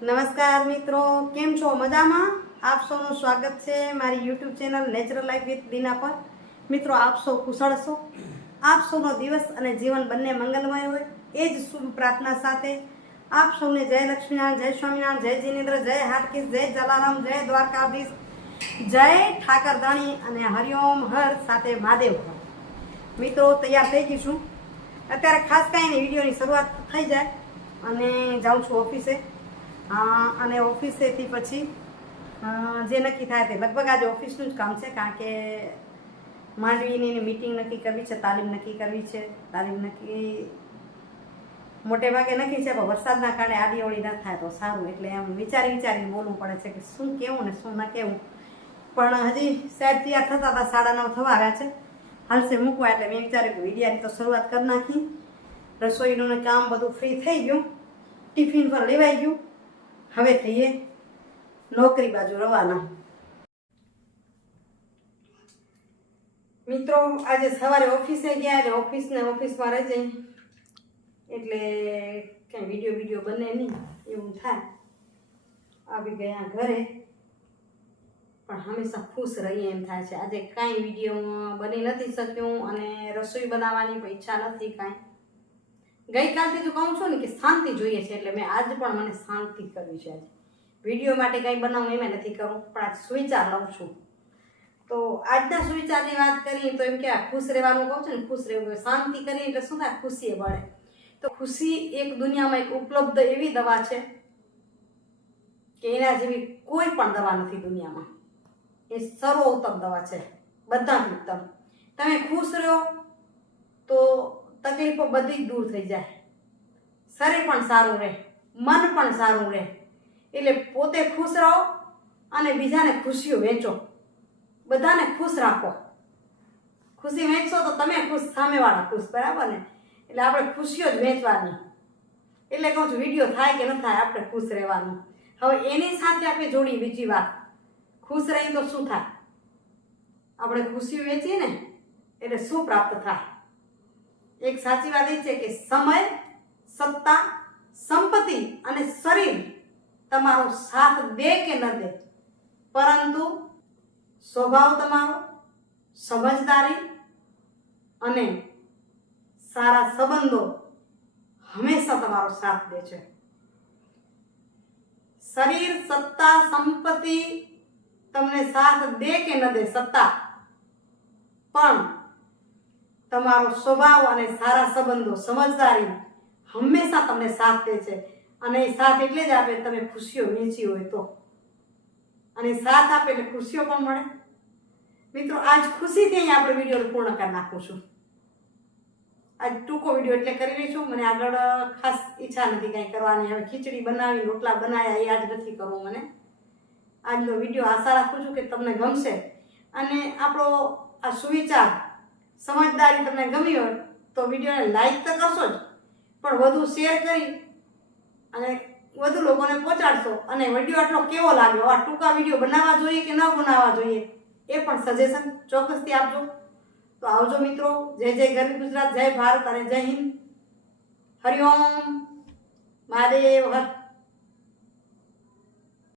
નમસ્કાર મિત્રો, કેમ છો? મજામાં? આપ સૌનું સ્વાગત છે મારી YouTube channel natural life with Dina પર. મિત્રો, આપ સૌ કુશળ છો? આપ સૌનો દિવસ અને જીવન બંને મંગલમય હોય, એ જ શુભ પ્રાર્થના સાથે આપ સૌને જય લક્ષ્મીનારાયણ, જય સ્વામિનારાયણ, જય જીનેન્દ્ર, જય હાટકીસ જય જલારામ, જય દ્વારકાધીશ, જય ઠાકરદાણી અને હરિઓમ હર સાથે મહાદેવ. મિત્રો, તૈયાર થઈ ગઈ છું. અત્યારે ખાસ કાંઈ વિડીયોની શરૂઆત થઈ જાય અને જાઉં છું ઓફિસે. અને ઓફિસેથી પછી જે નક્કી થાય તે લગભગ આજે ઓફિસનું જ કામ છે, કારણ કે માંડવીની મિટિંગ નક્કી કરવી છે, તાલીમ નક્કી કરવી છે, તાલીમ નક્કી મોટે ભાગે નક્કી છે, પણ વરસાદના કારણે આડીઓળી ના થાય તો સારું. એટલે એમ વિચારી વિચારીને બોલવું પડે છે કે શું કેવું ને શું ન કેવું. પણ હજી સાહેબ તૈયાર થતા હતા સાડા નવ થવા આવ્યા છે. હાલસે મૂકવા, એટલે મેં વિચાર્યું કે વિડિયાની તો શરૂઆત કરી નાખી. રસોઈનું કામ બધું ફ્રી થઈ ગયું. ટિફિન પર લેવાઈ ગયું. હવે થઈએ નોકરી બાજુ રવાના. મિત્રો, આજે સવારે ઓફિસે ગયા એટલે ઓફિસને ઓફિસમાં રહી જઈ એટલે કંઈ વીડિયો વીડિયો બને નહીં, એવું થાય. આવી ગયા ઘરે. પણ હંમેશા ખુશ રહીએ એમ થાય છે. આજે કાંઈ વીડિયો બની નથી શક્યું અને રસોઈ બનાવવાની પણ ઈચ્છા નથી કાંઈ. ગઈકાલથી તો કહું છું ને કે શાંતિ જોઈએ છે એટલે મેં આજ પણ મને શાંતિ કરવી છે આજે. વીડિયો માટે કંઈ બનાવું એમ નથી કરવું પણ આજ સુવિચાર લઉં છું. તો આજના સુવિચારની વાત કરીએ તો એમ કે આ ખુશ રહેવાનું કહું છું ને, ખુશ રહેવું શાંતિ કરીએ એટલે શું થાય? ખુશી એ તો ખુશી એક દુનિયામાં એક ઉપલબ્ધ એવી દવા છે કે એના જેવી કોઈ પણ દવા નથી દુનિયામાં. એ સર્વોત્તમ દવા છે, બધાથી ઉત્તમ. તમે ખુશ રહો તકલીફો બધી દૂર થઈ જાય. શરીર પણ સારું રહે, મન પણ સારું રહે. એટલે પોતે ખુશ રહો અને બીજાને ખુશીઓ વેચો. બધાને ખુશ રાખો. ખુશી વેચશો તો તમે ખુશ, સામેવાળા ખુશ, બરાબર ને? એટલે આપણે ખુશીઓ જ વેચવાની. એટલે કહું છું, વીડિયો થાય કે ન થાય, આપણે ખુશ રહેવાનું. હવે એની સાથે આપણે જોડી બીજી વાત. ખુશ રહીએ તો શું થાય? આપણે ખુશી વેચીએ ને, એટલે શું પ્રાપ્ત થાય? એક સાચી વાત એ છે કે સમય, સત્તા, સંપત્તિ અને શરીર તમારો સાથ દે કે ન દે. પરંતુ સ્વભાવ તમારો, સમજદારી અને સારા સંબંધો હંમેશા તમારો સાથ દે છે. શરીર, સત્તા, સંપત્તિ તમને સાથ દે કે ન દે? સત્તા. પણ તમારો સ્વભાવ અને સારા સંબંધો સમજદારી હંમેશા તમને સાથ દે છે. અને એ સાથ એટલે જ આપે તમે ખુશીઓ વેચી હોય તો. અને સાથ આપે એટલે ખુશીઓ પણ મળે. મિત્રો, આજ ખુશીથી અહીં આપણે વીડિયો પૂર્ણ કરી નાખું છું. આજ ટૂંકો વીડિયો એટલે કરી રહી મને આગળ ખાસ ઈચ્છા નથી કાંઈ કરવાની. હવે ખીચડી બનાવી, રોટલા બનાવ્યા એ આજ નથી કરવું મને. આજનો વીડિયો આશા રાખું છું કે તમને ગમશે. અને આપણો આ સુવિચાર સમજદારી તમને ગમી હોય તો વિડીયોને લાઈક તો કરશો જ, પણ વધુ શેર કરી અને વધુ લોકોને પહોંચાડશો અને વીડિયો આટલો કેવો લાગ્યો? આ ટૂંકા વીડિયો બનાવવા જોઈએ કે ન બનાવવા જોઈએ? એ પણ સજેશન ચોક્કસથી આપજો. તો આવજો મિત્રો, જય જય ગરીબ ગુજરાત, જય ભારત અને જય હિન્દ. હરિઓમ મહાદેવ, હર